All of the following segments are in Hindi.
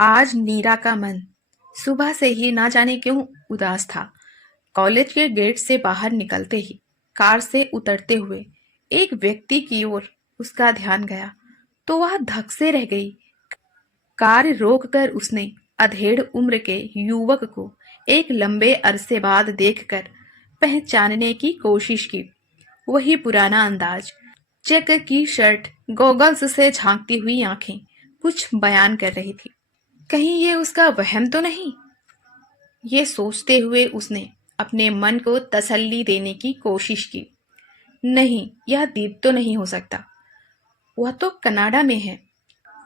आज नीरा का मन सुबह से ही ना जाने क्यों उदास था। कॉलेज के गेट से बाहर निकलते ही कार से उतरते हुए एक व्यक्ति की ओर उसका ध्यान गया तो वह धक से रह गई। कार रोककर उसने अधेड़ उम्र के युवक को एक लंबे अरसे बाद देखकर पहचानने की कोशिश की। वही पुराना अंदाज, चेक की शर्ट, गॉगल्स से झांकती हुई आंखें कुछ बयान कर रही थी। कहीं ये उसका वहम तो नहीं? ये सोचते हुए उसने अपने मन को तसल्ली देने की कोशिश की। नहीं, यह दीप तो नहीं हो सकता। वह तो कनाडा में है।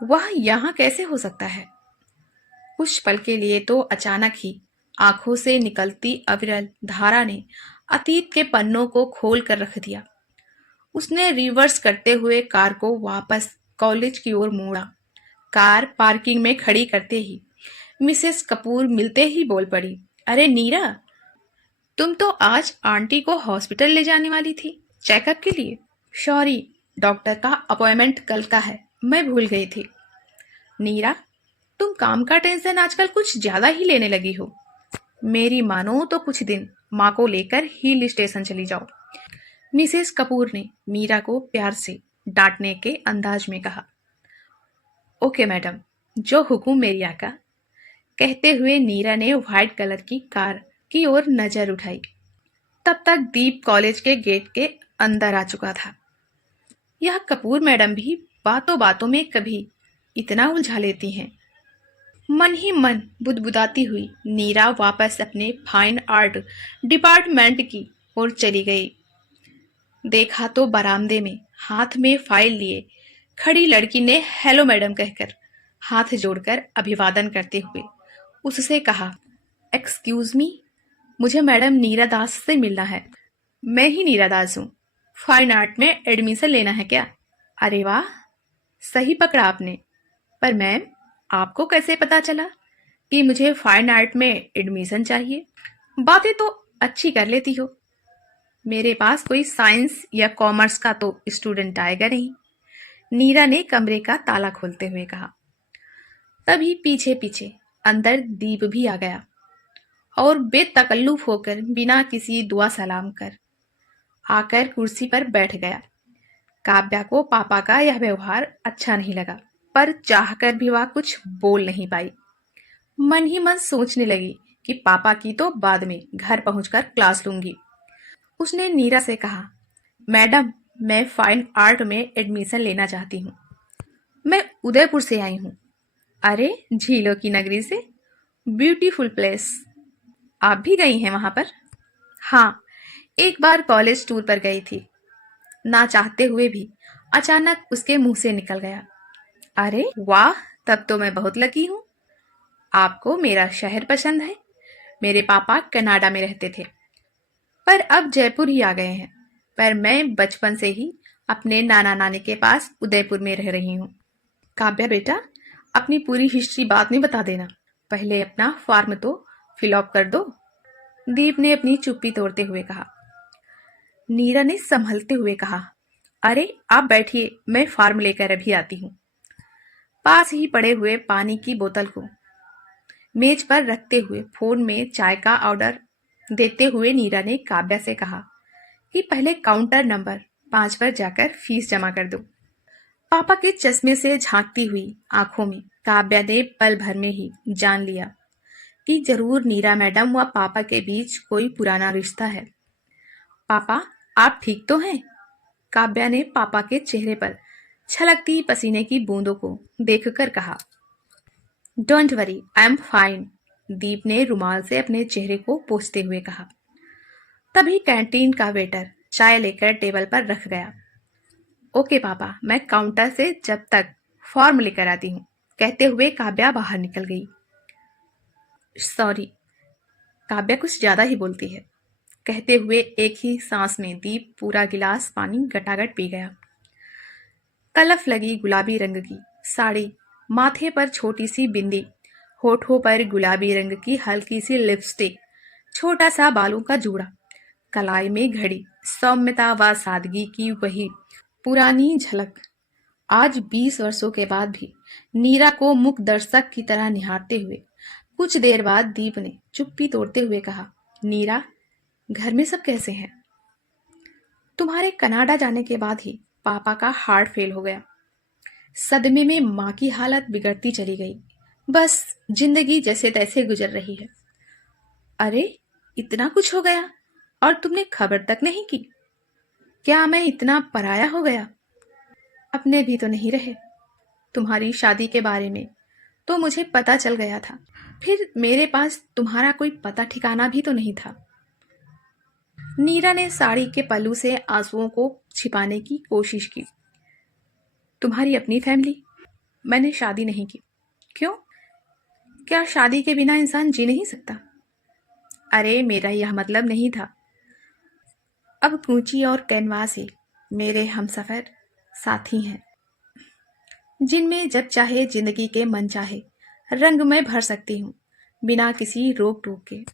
वह यहाँ कैसे हो सकता है? कुछ पल के लिए तो अचानक ही आंखों से निकलती अविरल धारा ने अतीत के पन्नों को खोल कर रख दिया। उसने रिवर्स करते हुए कार को वापस कॉलेज की ओर मोड़ा। कार पार्किंग में खड़ी करते ही मिसेस कपूर मिलते ही बोल पड़ी, अरे नीरा, तुम तो आज आंटी को हॉस्पिटल ले जाने वाली थी चेकअप के लिए। सॉरी, डॉक्टर का अपॉइंटमेंट कल का है, मैं भूल गई थी। नीरा, तुम काम का टेंशन आजकल कुछ ज्यादा ही लेने लगी हो। मेरी मानो तो कुछ दिन माँ को लेकर हिल स्टेशन चली जाओ। मिसेस कपूर ने मीरा को प्यार से डांटने के अंदाज में कहा। ओके मैडम, जो हुक्म मेरी आका। कहते हुए नीरा ने व्हाइट कलर की कार की ओर नजर उठाई। तब तक दीप कॉलेज के गेट के अंदर आ चुका था। यह कपूर मैडम भी बातों बातों में कभी इतना उलझा लेती हैं। मन ही मन बुदबुदाती हुई नीरा वापस अपने फाइन आर्ट डिपार्टमेंट की ओर चली गई। देखा तो बरामदे में हाथ में फाइल लिए खड़ी लड़की ने हेलो मैडम कहकर हाथ जोड़कर अभिवादन करते हुए उससे कहा, एक्सक्यूज मी, मुझे मैडम नीरा दास से मिलना है। मैं ही नीरा दास हूँ। फाइन आर्ट में एडमिशन लेना है क्या? अरे वाह, सही पकड़ा आपने। पर मैम, आपको कैसे पता चला कि मुझे फाइन आर्ट में एडमिशन चाहिए? बातें तो अच्छी कर लेती हो। मेरे पास कोई साइंस या कॉमर्स का तो स्टूडेंट आएगा नहीं। नीरा ने कमरे का ताला खोलते हुए कहा। तभी पीछे पीछे अंदर दीप भी आ गया और बेतकल्लुफ होकर बिना किसी दुआ सलाम कर आकर कुर्सी पर बैठ गया। काव्या को पापा का यह व्यवहार अच्छा नहीं लगा, पर चाहकर भी वह कुछ बोल नहीं पाई। मन ही मन सोचने लगी कि पापा की तो बाद में घर पहुंचकर क्लास लूंगी। उसने नीरा से कहा, मैडम, मैं फाइन आर्ट में एडमिशन लेना चाहती हूँ। मैं उदयपुर से आई हूँ। अरे, झीलों की नगरी से? Beautiful place. आप भी गई हैं वहां पर? हाँ, एक बार कॉलेज टूर पर गई थी। ना चाहते हुए भी अचानक उसके मुंह से निकल गया, अरे वाह, तब तो मैं बहुत लकी हूँ। आपको मेरा शहर पसंद है? मेरे पापा कनाडा में रहते थे, पर अब जयपुर ही आ गए हैं। पर मैं बचपन से ही अपने नाना नानी के पास उदयपुर में रह रही हूँ। काव्या बेटा, अपनी पूरी हिस्ट्री बाद में बता देना, पहले अपना फॉर्म तो फिलअप कर दो। दीप ने अपनी चुप्पी तोड़ते हुए कहा। नीरा ने संभलते हुए कहा, अरे आप बैठिए, मैं फॉर्म लेकर अभी आती हूँ। पास ही पड़े हुए पानी की बोतल को मेज पर रखते हुए फोन में चाय का ऑर्डर देते हुए नीरा ने काव्या से कहा कि पहले काउंटर नंबर 5 पर जाकर फीस जमा कर दो। पापा के चश्मे से झांकती हुई आंखों में काव्या ने पल भर में ही जान लिया कि जरूर नीरा मैडम व पापा के बीच कोई पुराना रिश्ता है। पापा, आप ठीक तो हैं? काव्या ने पापा के चेहरे पर छलकती पसीने की बूंदों को देखकर कहा। Don't worry, I am fine, Deep ने रुमाल से अपने चेहरे को पोंछते हुए कहा। तभी कैंटीन का वेटर चाय लेकर टेबल पर रख गया। ओके पापा, मैं काउंटर से जब तक फॉर्म लेकर आती हूँ, कहते हुए काव्या बाहर निकल गई। सॉरी, काव्या कुछ ज्यादा ही बोलती है, कहते हुए एक ही सांस में दीप पूरा गिलास पानी गटागट पी गया। कलफ लगी गुलाबी रंग की साड़ी, माथे पर छोटी सी बिंदी, होठों पर गुलाबी रंग की हल्की सी लिपस्टिक, छोटा सा बालों का जूड़ा, कलाई में घड़ी, सौम्यता व सादगी की वही पुरानी झलक आज 20 वर्षों के बाद भी नीरा को मूक दर्शक की तरह निहारते हुए। कुछ देर बाद दीप ने चुप्पी तोड़ते हुए कहा, नीरा, घर में सब कैसे हैं? तुम्हारे कनाडा जाने के बाद ही पापा का हार्ट फेल हो गया। सदमे में माँ की हालत बिगड़ती चली गई। बस जिंदगी जैसे तैसे गुजर रही है। अरे, इतना कुछ हो गया और तुमने खबर तक नहीं की? क्या मैं इतना पराया हो गया? अपने भी तो नहीं रहे। तुम्हारी शादी के बारे में तो मुझे पता चल गया था। फिर मेरे पास तुम्हारा कोई पता ठिकाना भी तो नहीं था। नीरा ने साड़ी के पल्लू से आंसुओं को छिपाने की कोशिश की। तुम्हारी अपनी फैमिली? मैंने शादी नहीं की। क्यों? क्या शादी के बिना इंसान जी नहीं सकता? अरे, मेरा यह मतलब नहीं था। अब कूची और कैनवास ही मेरे हमसफर साथी हैं, जिनमें जब चाहे जिंदगी के मन चाहे रंग में भर सकती हूँ, बिना किसी रोक टोक के।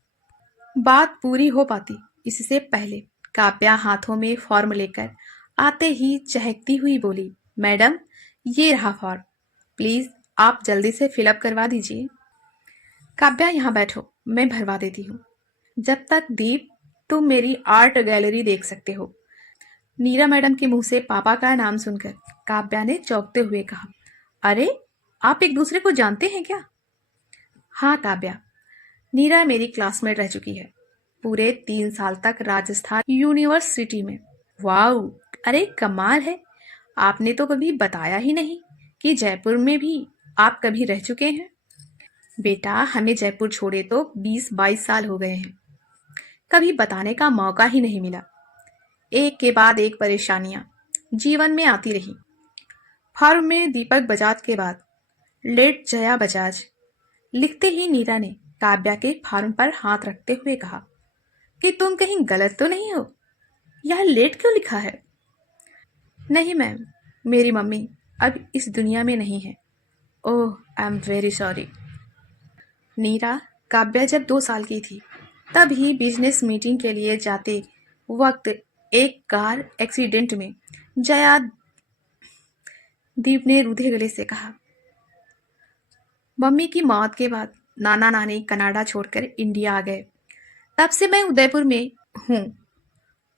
बात पूरी हो पाती इससे पहले काव्या हाथों में फॉर्म लेकर आते ही चहकती हुई बोली, मैडम, ये रहा फॉर्म। प्लीज आप जल्दी से फिलअप करवा दीजिए। काव्या, यहाँ बैठो, मैं भरवा देती हूँ। जब तक दीप, तुम मेरी आर्ट गैलरी देख सकते हो। नीरा मैडम के मुंह से पापा का नाम सुनकर काव्या ने चौंकते हुए कहा, अरे, आप एक दूसरे को जानते हैं क्या? हाँ काव्या, नीरा मेरी क्लासमेट रह चुकी है पूरे 3 साल तक राजस्थान यूनिवर्सिटी में। वाओ, अरे कमाल है। आपने तो कभी बताया ही नहीं कि जयपुर में भी आप कभी रह चुके हैं। बेटा, हमें जयपुर छोड़े तो 20-22 साल हो गए हैं। कभी बताने का मौका ही नहीं मिला। एक के बाद एक परेशानियां जीवन में आती रही। फॉर्म में दीपक बजाज के बाद लेट जया बजाज लिखते ही नीरा ने काव्या के फॉर्म पर हाथ रखते हुए कहा कि तुम कहीं गलत तो नहीं हो? यह लेट क्यों लिखा है? नहीं मैम, मेरी मम्मी अब इस दुनिया में नहीं है। ओह, आई एम वेरी सॉरी। नीरा, काव्या जब 2 साल की थी तब ही बिजनेस मीटिंग के लिए जाते वक्त एक कार एक्सीडेंट में जया, दीप ने रूधे गले से कहा। मम्मी की मौत के बाद नाना नानी कनाडा छोड़कर इंडिया आ गए। तब से मैं उदयपुर में हूँ।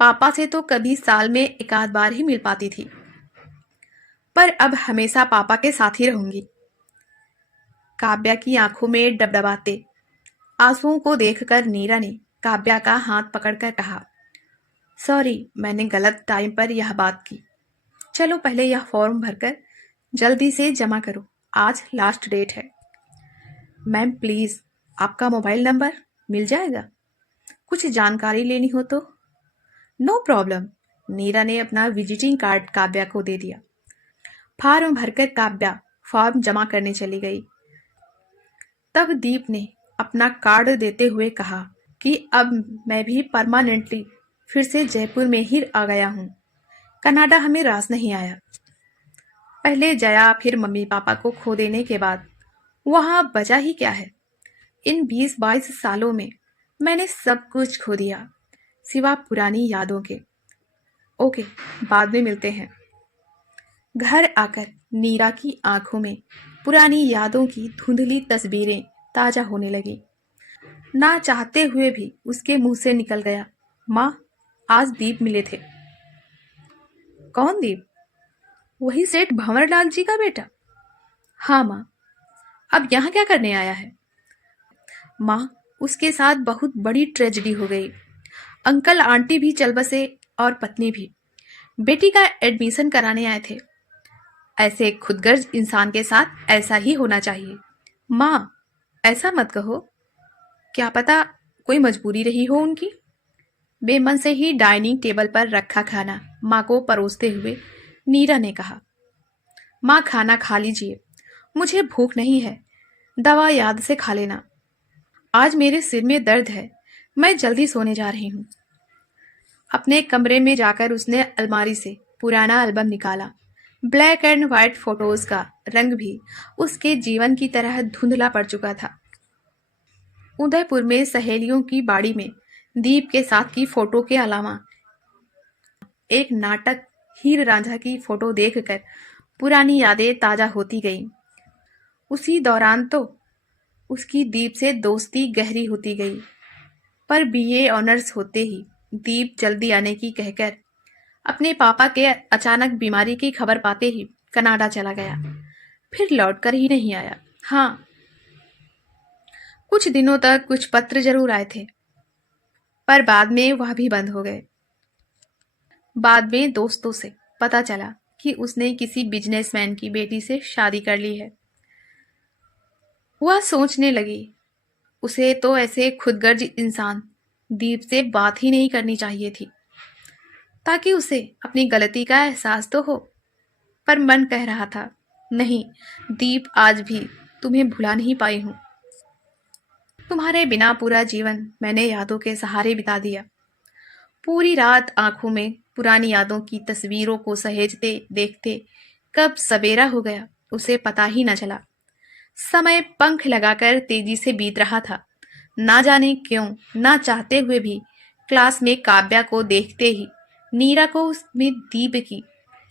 पापा से तो कभी साल में एक आध बार ही मिल पाती थी, पर अब हमेशा पापा के साथ ही रहूंगी। काव्या की आंखों में डबडबाते आंसुओं को देखकर नीरा ने काव्या का हाथ पकड़कर कहा, सॉरी, मैंने गलत टाइम पर यह बात की। चलो पहले यह फॉर्म भरकर जल्दी से जमा करो, आज लास्ट डेट है। मैम प्लीज, आपका मोबाइल नंबर मिल जाएगा? कुछ जानकारी लेनी हो तो। No problem. नीरा ने अपना विजिटिंग कार्ड काव्या को दे दिया। फॉर्म भरकर काव्या फॉर्म जमा करने चली गई। तब दीप ने अपना कार्ड देते हुए कहा कि अब मैं भी परमानेंटली फिर से जयपुर में ही आ गया हूँ। कनाडा हमें रास नहीं आया। पहले जया, फिर मम्मी पापा को खो देने के बाद वहां बचा ही क्या है? इन 20-22 सालों में मैंने सब कुछ खो दिया, सिवा पुरानी यादों के। ओके, बाद में मिलते हैं। घर आकर नीरा की आंखों में पुरानी यादों की धुंधली तस्वीरें ताजा होने लगी। ना चाहते हुए भी उसके मुंह से निकल गया, माँ, आज दीप मिले थे। कौन दीप? वही सेठ भंवरलाल जी का बेटा। हाँ माँ। अब यहाँ क्या करने आया है? माँ, उसके साथ बहुत बड़ी ट्रेजेडी हो गई। अंकल आंटी भी चल बसे और पत्नी भी। बेटी का एडमिशन कराने आए थे। ऐसे खुदगर्ज इंसान के साथ ऐसा ही होना चाहिए। माँ, ऐसा मत कहो। क्या पता कोई मजबूरी रही हो उनकी। बेमन से ही डाइनिंग टेबल पर रखा खाना माँ को परोसते हुए नीरा ने कहा, माँ खाना खा लीजिए, मुझे भूख नहीं है। दवा याद से खा लेना। आज मेरे सिर में दर्द है, मैं जल्दी सोने जा रही हूँ। अपने कमरे में जाकर उसने अलमारी से पुराना एल्बम निकाला। ब्लैक एंड व्हाइट फोटोज का रंग भी उसके जीवन की तरह धुंधला पड़ चुका था। उदयपुर में सहेलियों की बाड़ी में दीप के साथ की फोटो के अलावा एक नाटक हीर रांझा की फोटो देखकर पुरानी यादें ताजा होती गईं। उसी दौरान तो उसकी दीप से दोस्ती गहरी होती गई। पर बीए ऑनर्स होते ही दीप जल्दी आने की कहकर अपने पापा के अचानक बीमारी की खबर पाते ही कनाडा चला गया। फिर लौटकर ही नहीं आया। हाँ, कुछ दिनों तक कुछ पत्र जरूर आए थे, पर बाद में वह भी बंद हो गए। बाद में दोस्तों से पता चला कि उसने किसी बिजनेसमैन की बेटी से शादी कर ली है। वह सोचने लगी, उसे तो ऐसे खुदगर्ज इंसान दीप से बात ही नहीं करनी चाहिए थी, ताकि उसे अपनी गलती का एहसास तो हो। पर मन कह रहा था, नहीं दीप, आज भी तुम्हें भुला नहीं पाई हूं। तुम्हारे बिना पूरा जीवन मैंने यादों के सहारे बिता दिया। पूरी रात आंखों में पुरानी यादों की तस्वीरों को सहेजते देखते कब सवेरा हो गया उसे पता ही न चला। समय पंख लगाकर तेजी से बीत रहा था। ना जाने क्यों, ना चाहते हुए भी क्लास में काव्या को देखते ही नीरा को उसमें दीप की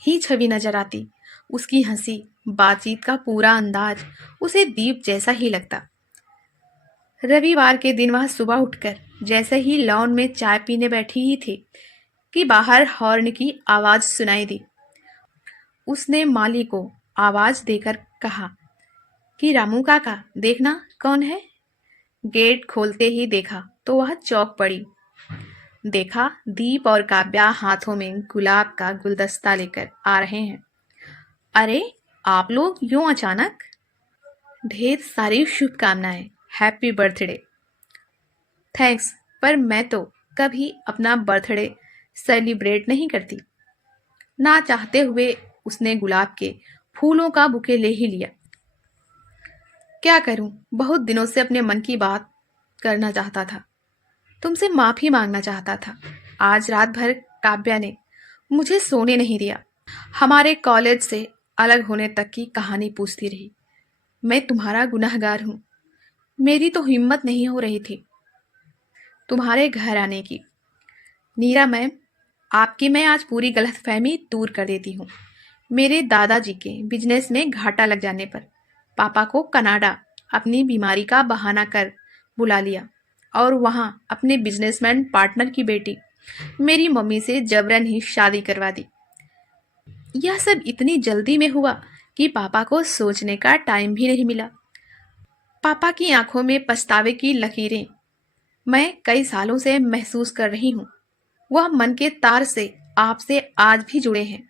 ही छवि नजर आती। उसकी हंसी, बातचीत का पूरा अंदाज उसे दीप जैसा ही लगता। रविवार के दिन वह सुबह उठकर जैसे ही लॉन में चाय पीने बैठी ही थी कि बाहर हॉर्न की आवाज सुनाई दी। उसने माली को आवाज देकर कहा कि रामू काका, देखना कौन है। गेट खोलते ही देखा तो वह चौंक पड़ी। देखा दीप और काव्या हाथों में गुलाब का गुलदस्ता लेकर आ रहे हैं। अरे, आप लोग यूं अचानक? ढेर सारी शुभकामनाएं, हैप्पी बर्थडे। थैंक्स, पर मैं तो कभी अपना बर्थडे सेलिब्रेट नहीं करती। ना चाहते हुए उसने गुलाब के फूलों का बुके ले ही लिया। क्या करूं, बहुत दिनों से अपने मन की बात करना चाहता था, तुमसे माफी मांगना चाहता था। आज रात भर काव्या ने मुझे सोने नहीं दिया। हमारे कॉलेज से अलग होने तक की कहानी पूछती रही। मैं तुम्हारा गुनहगार हूं। मेरी तो हिम्मत नहीं हो रही थी तुम्हारे घर आने की। नीरा मैम, आपकी मैं आज पूरी गलतफहमी दूर कर देती हूँ। मेरे दादाजी के बिजनेस में घाटा लग जाने पर पापा को कनाडा अपनी बीमारी का बहाना कर बुला लिया और वहां अपने बिजनेसमैन पार्टनर की बेटी मेरी मम्मी से जबरन ही शादी करवा दी। यह सब इतनी जल्दी में हुआ कि पापा को सोचने का टाइम भी नहीं मिला। पापा की आंखों में पछतावे की लकीरें मैं कई सालों से महसूस कर रही हूँ। वह मन के तार से आपसे आज भी जुड़े हैं।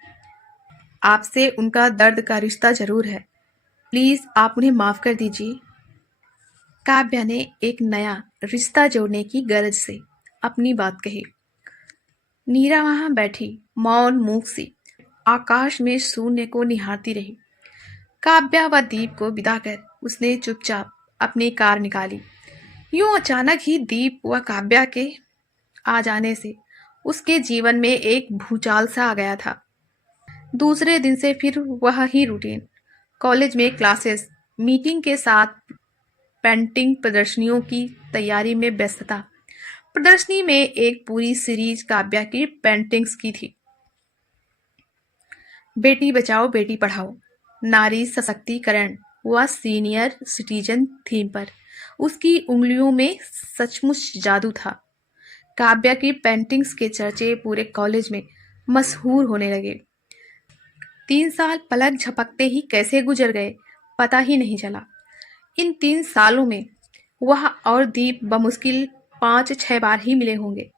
आपसे उनका दर्द का रिश्ता जरूर है। प्लीज आप उन्हें माफ कर दीजिए। काव्या ने एक नया रिश्ता जोड़ने की गरज से अपनी बात कही। नीरा वहां बैठी मौन मूक सी आकाश में शून्य को निहारती रही। काव्या व दीप को विदा कर उसने चुपचाप अपनी कार निकाली। यूं अचानक ही दीप व काव्या के आ जाने से उसके जीवन में एक भूचाल सा आ गया था। दूसरे दिन से फिर वह ही रूटीन, कॉलेज में क्लासेस, मीटिंग के साथ पेंटिंग प्रदर्शनियों की तैयारी में व्यस्तता। प्रदर्शनी में एक पूरी सीरीज काव्या की पेंटिंग्स की थी। बेटी बचाओ बेटी पढ़ाओ, नारी सशक्तिकरण व सीनियर सिटीजन थीम पर उसकी उंगलियों में सचमुच जादू था। काव्या की पेंटिंग्स के चर्चे पूरे कॉलेज में मशहूर होने लगे। 3 साल पलक झपकते ही कैसे गुजर गए पता ही नहीं चला। इन 3 सालों में वह और दीप बमुश्किल 5-6 बार ही मिले होंगे,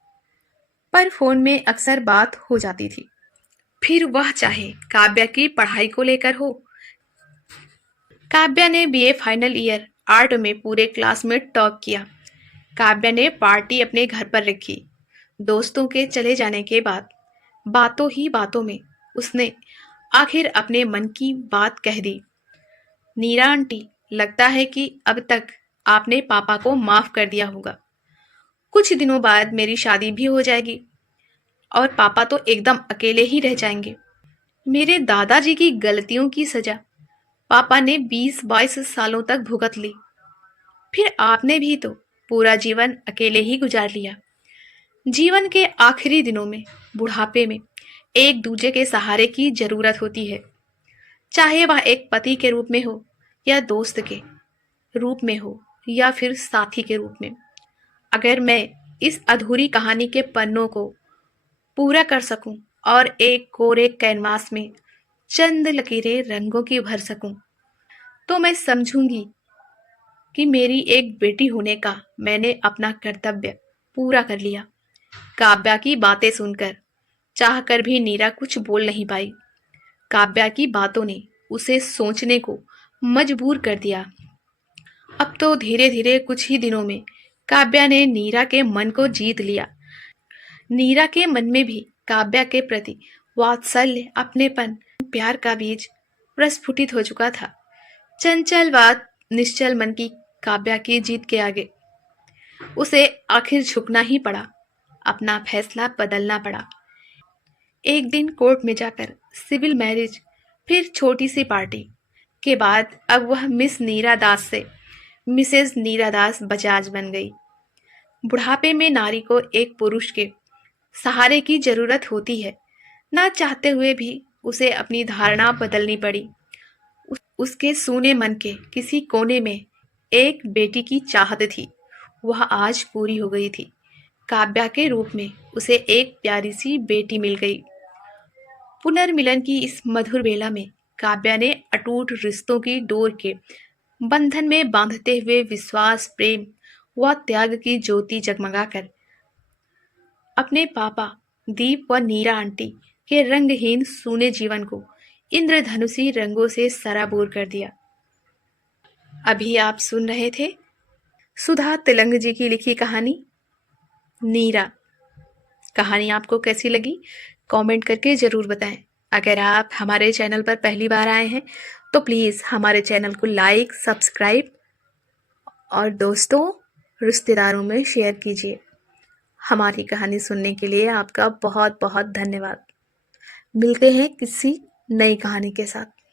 पर फोन में अक्सर बात हो जाती थी। फिर वह चाहे काव्या की पढ़ाई को लेकर हो। काव्या ने बीए फाइनल ईयर आर्ट में पूरे क्लास में टॉप किया। काव्या ने पार्टी अपने घर पर रखी। दोस्तों के चले जाने के बाद बातों ही बातों में उसने आखिर अपने मन की बात कह दी। नीरा आंटी, लगता है कि अब तक आपने पापा को माफ कर दिया होगा। कुछ दिनों बाद मेरी शादी भी हो जाएगी और पापा तो एकदम अकेले ही रह जाएंगे। मेरे दादाजी की गलतियों की सजा पापा ने 20-22 सालों तक भुगत ली। फिर आपने भी तो पूरा जीवन अकेले ही गुजार लिया। जीवन के आखिरी दिनों में, बुढ़ापे में एक दूजे के सहारे की जरूरत होती है, चाहे वह एक पति के रूप में हो या दोस्त के रूप में हो या फिर साथी के रूप में। अगर मैं इस अधूरी कहानी के पन्नों को पूरा कर सकूं और एक कोरे कैनवास में चंद लकीरें रंगों की भर सकूं, तो मैं समझूंगी कि मेरी एक बेटी होने का मैंने अपना कर्तव्य पूरा कर लिया। काव्या की बातें सुनकर चाहकर भी नीरा कुछ बोल नहीं पाई। काव्या की बातों ने उसे सोचने को मजबूर कर दिया। अब तो धीरे धीरे कुछ ही दिनों में काव्या ने नीरा के मन को जीत लिया। नीरा के मन में भी काव्या के प्रति वात्सल्य, अपनेपन, प्यार का बीज प्रस्फुटित हो चुका था। चंचल बात निश्चल मन की काव्या की जीत के आगे उसे आखिर झुकना ही पड़ा, अपना फैसला बदलना पड़ा। एक दिन कोर्ट में जाकर सिविल मैरिज, फिर छोटी सी पार्टी के बाद अब वह मिस नीरा दास से मिसेस नीरा दास बजाज बन गई। बुढ़ापे में नारी को एक पुरुष के सहारे की जरूरत होती है। ना चाहते हुए भी उसे अपनी धारणा बदलनी पड़ी। उसके सूने मन के किसी कोने में एक बेटी की चाहत थी, वह आज पूरी हो गई थी। काव्या के रूप में उसे एक प्यारी सी बेटी मिल गई। पुनर्मिलन की इस मधुर बेला में काव्या ने अटूट रिश्तों की डोर के बंधन में बांधते हुए विश्वास, प्रेम व त्याग की ज्योति जगमगाकर अपने पापा दीप व नीरा आंटी के रंगहीन सूने जीवन को इंद्रधनुषी रंगों से सराबोर कर दिया। अभी आप सुन रहे थे सुधा तिलंग जी की लिखी कहानी नीरा। कहानी आपको कैसी लगी कमेंट करके ज़रूर बताएं। अगर आप हमारे चैनल पर पहली बार आए हैं तो प्लीज़ हमारे चैनल को लाइक, सब्सक्राइब और दोस्तों, रिश्तेदारों में शेयर कीजिए। हमारी कहानी सुनने के लिए आपका बहुत बहुत धन्यवाद। मिलते हैं किसी नई कहानी के साथ।